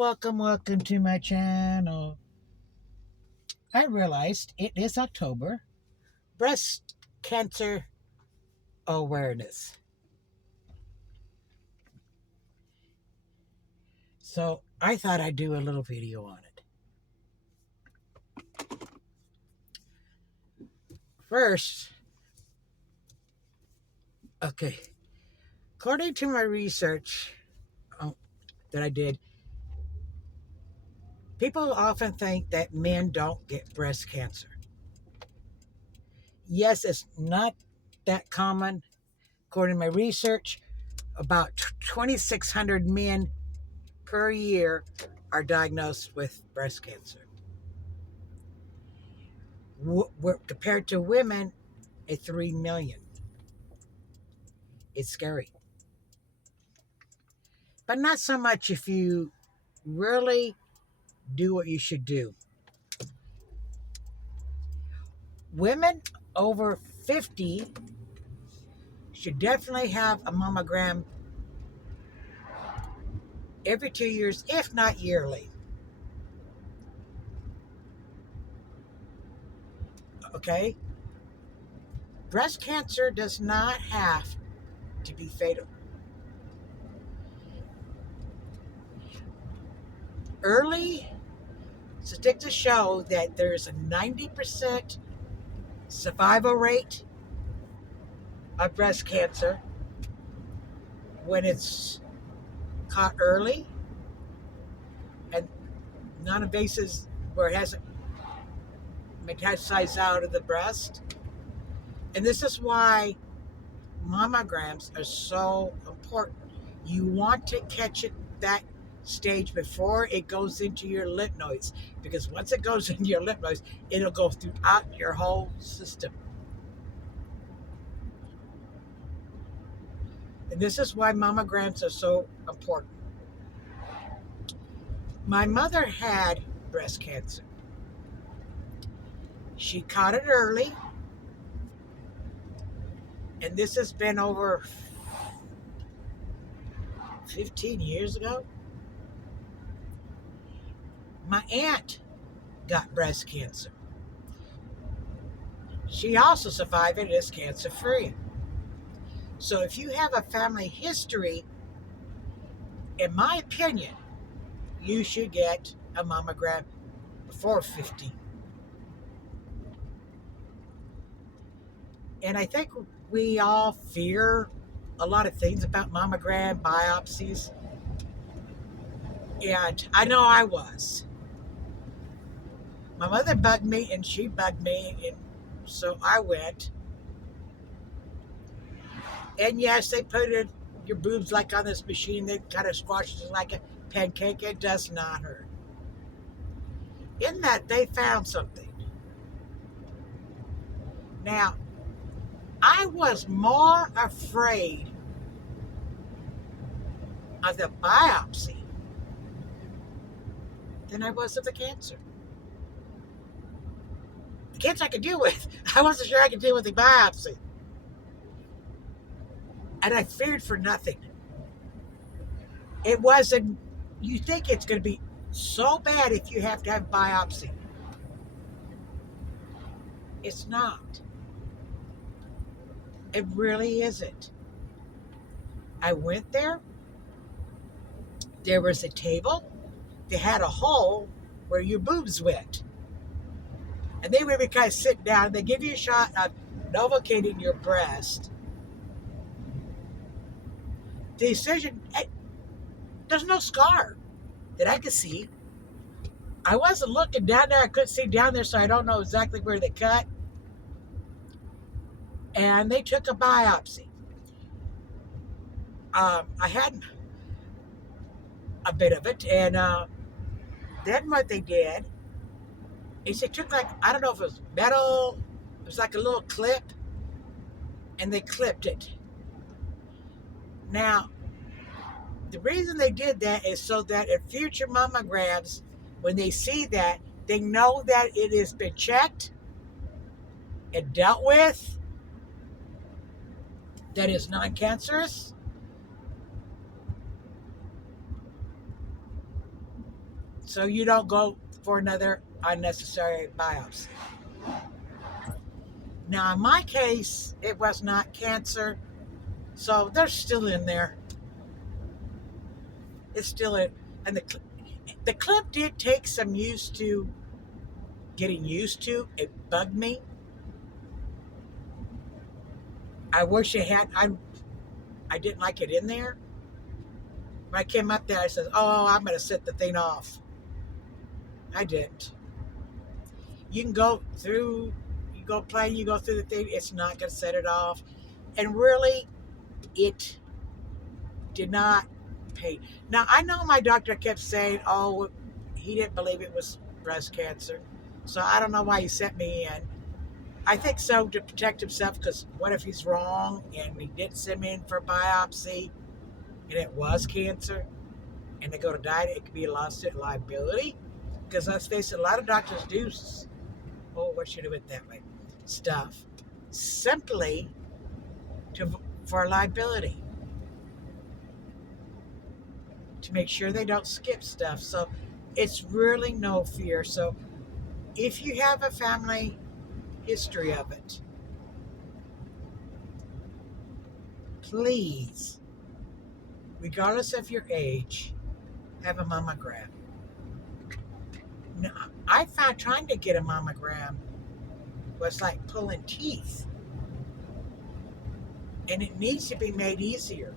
Welcome to my channel. I realized it is October, Breast Cancer Awareness. So I thought I'd do a little video on it. First, okay, according to my research that I did, people often think that men don't get breast cancer. Yes, it's not that common. According to my research, about 2,600 men per year are diagnosed with breast cancer. Compared to women, at 3 million. It's scary. But not so much if you really do what you should do. Women over 50 should definitely have a mammogram every 2 years, if not yearly. Okay? Breast cancer does not have to be fatal. Early statistics show that there's a 90% survival rate of breast cancer when it's caught early and non-invasive where it hasn't metastasized out of the breast. And this is why mammograms are so important. You want to catch it that stage before it goes into your lymph nodes, because once it goes into your lymph nodes, it'll go throughout your whole system. And this is why mammograms are so important. My mother had breast cancer. She caught it early, and this has been over 15 years ago. My aunt got breast cancer. She also survived it as cancer free. So if you have a family history, in my opinion, you should get a mammogram before 50. And I think we all fear a lot of things about mammogram biopsies. And I know I was. My mother bugged me and she bugged me, and so I went. And yes, they put it your boobs like on this machine that kind of squashes it like a pancake. It does not hurt. In that, they found something. Now, I was more afraid of the biopsy than I was of the cancer. The cancer I could deal with. I wasn't sure I could deal with the biopsy. And I feared for nothing. It wasn't, you think it's going to be so bad if you have to have biopsy. It's not. It really isn't. I went there. There was a table. They had a hole where your boobs went. And they would kind of sit down. They give you a shot of novocating your breast. The incision, there's no scar that I could see. I wasn't looking down there. I couldn't see down there, so I don't know exactly where they cut. And they took a biopsy. I had a bit of it, and then what they did is they took, like, I don't know if it was metal, it was like a little clip, and they clipped it. Now, the reason they did that is so that in future mammograms, when they see that, they know that it has been checked and dealt with, that is non-cancerous. so you don't go for another unnecessary biopsy. Now, in my case, it was not cancer, so they're still in there. It's still in, and the clip did take some getting used to. It bugged me. I wish it had. I didn't like it in there. When I came up there, I said, "Oh, I'm going to set the thing off." I didn't. You can go through. You go play. You go through the thing. It's not going to set it off. And really, it did not pay. Now I know my doctor kept saying, "Oh, he didn't believe it was breast cancer," so I don't know why he sent me in. I think so to protect himself, because what if he's wrong and he did send me in for a biopsy and it was cancer and they go to die? It could be a lawsuit liability. Because let's face it, a lot of doctors do, oh, what should have went that way, stuff simply for liability, to make sure they don't skip stuff. So it's really no fear. So if you have a family history of it, please, regardless of your age, have a mammogram. Now, I found trying to get a mammogram was like pulling teeth, and it needs to be made easier,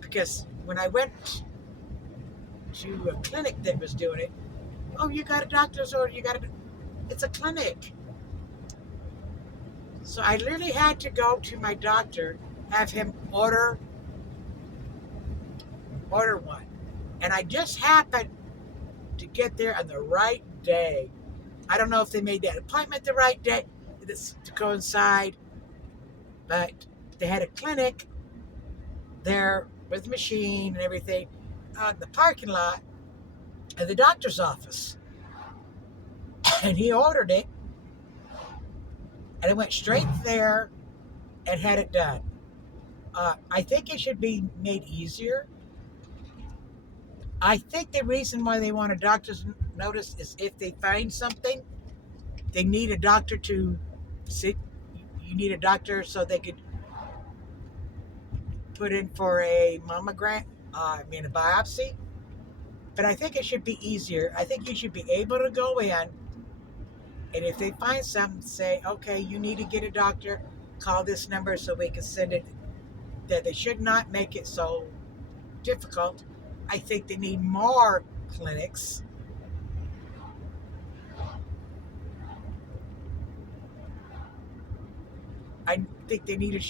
because when I went to a clinic that was doing it, oh, you got a doctor's order, it's a clinic. So I literally had to go to my doctor, have him order one. And I just happened to get there on the right day. I don't know if they made that appointment the right day to coincide, but they had a clinic there with a machine and everything on the parking lot of the doctor's office. And he ordered it, and I went straight there and had it done. I think it should be made easier. I think the reason why they want a doctor's notice is if they find something, they need a doctor to sit. You need a doctor so they could put in for a mammogram, a biopsy. But I think it should be easier. I think you should be able to go in, and if they find something, say, okay, you need to get a doctor, call this number so we can send it. That they should not make it so difficult. I think they need more clinics. I think they need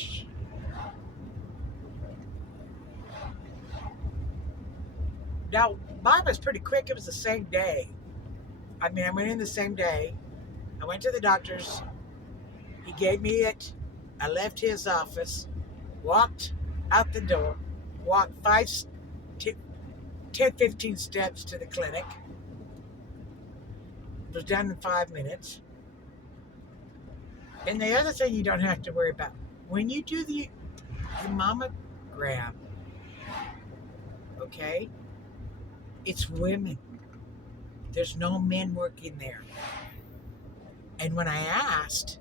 now, mine was pretty quick. It was the same day. I went in the same day. I went to the doctor's. He gave me it. I left his office, walked out the door, walked 10, 15 steps to the clinic. It was done in 5 minutes. And the other thing you don't have to worry about, when you do the mammogram, okay, it's women. There's no men working there. And when I asked,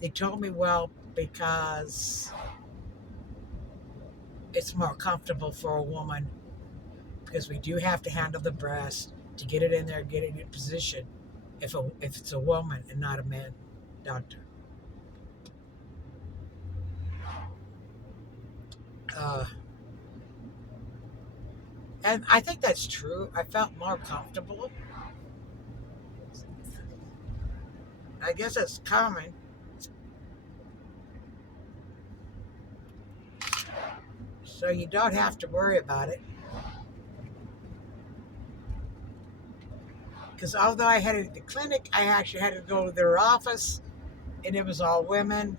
they told me, well, because it's more comfortable for a woman, because we do have to handle the breast to get it in there, get it in position, if it's a woman and not a man doctor. And I think that's true. I felt more comfortable. I guess it's common. So you don't have to worry about it. Because although I had it at the clinic, I actually had to go to their office, and it was all women.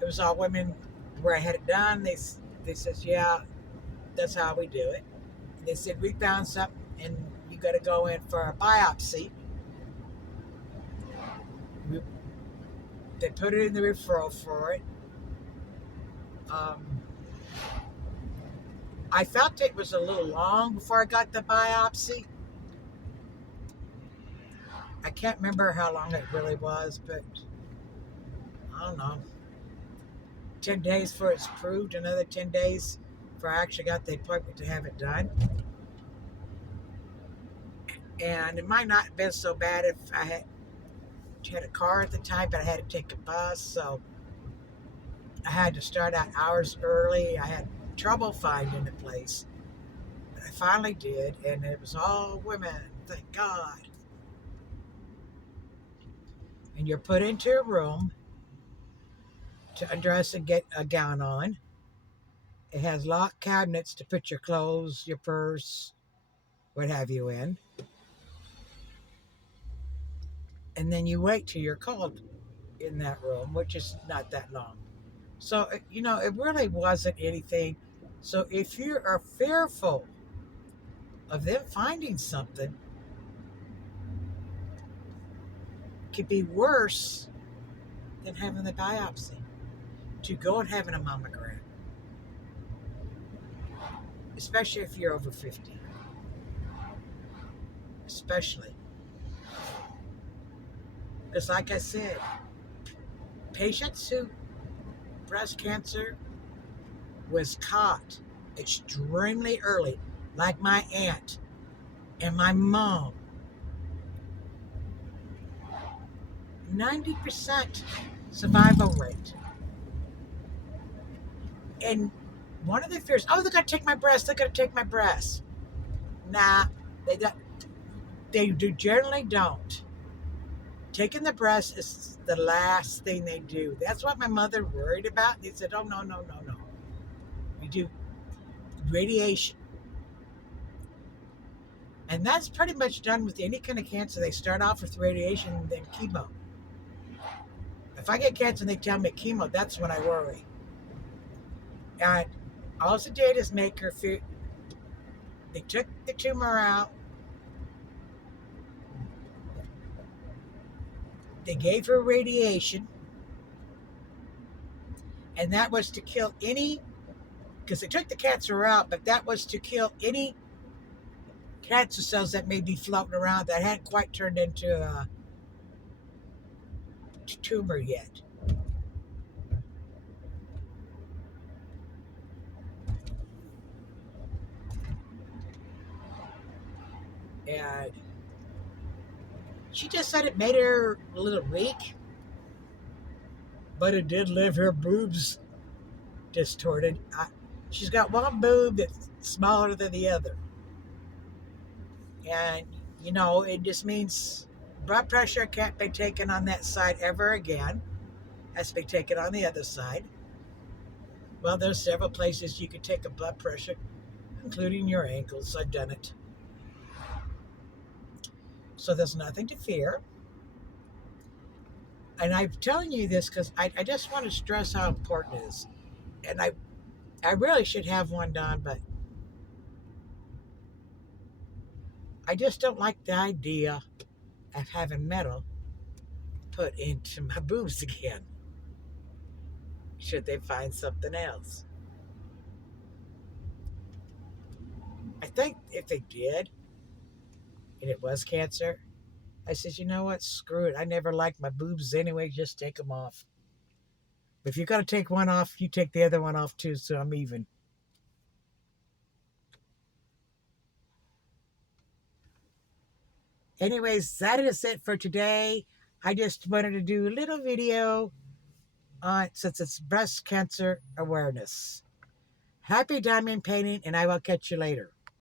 It was all women where I had it done. They says, yeah, that's how we do it. And they said, we found something, and you got to go in for a biopsy. They put it in the referral for it. I felt it was a little long before I got the biopsy, I can't remember how long it really was, but I don't know. 10 days for it's approved, another 10 days for I actually got the appointment to have it done. And it might not have been so bad if I had a car at the time, but I had to take a bus, so I had to start out hours early. I had trouble finding a place. But I finally did, and it was all women, thank God. And you're put into a room to undress and get a gown on. It has locked cabinets to put your clothes, your purse, what have you in. And then you wait till you're called in that room, which is not that long. So, it really wasn't anything. So if you are fearful of them finding something, it could be worse than having the biopsy, to go and having a mammogram, especially if you're over 50. Especially. Because like I said, patients who breast cancer was caught extremely early, like my aunt and my mom, 90% survival rate. And one of the fears, oh, they're going to take my breast, they're going to take my breast. Nah, they don't. They generally don't. Taking the breast is the last thing they do. That's what my mother worried about. They said, oh, no, no, no, no. We do radiation. And that's pretty much done with any kind of cancer. They start off with radiation and then chemo. If I get cancer and they tell me chemo, that's when I worry. And all it did is make her feel. They took the tumor out. They gave her radiation. And that was to kill any, because they took the cancer out, but that was to kill any cancer cells that may be floating around that hadn't quite turned into a tumor yet. And she just said it made her a little weak, but it did leave her boobs distorted. She's got one boob that's smaller than the other. And, it just means blood pressure can't be taken on that side ever again. Has to be taken on the other side. Well, there's several places you can take a blood pressure, including your ankles. I've done it. So there's nothing to fear. And I'm telling you this because I just want to stress how important it is. And I really should have one done, but I just don't like the idea of having metal put into my boobs again. Should they find something else? I think if they did, and it was cancer, I said, you know what? Screw it. I never liked my boobs anyway. Just take them off. But if you're going to take one off, you take the other one off too, so I'm even. Anyways, that is it for today. I just wanted to do a little video on, since it's breast cancer awareness. Happy diamond painting, and I will catch you later.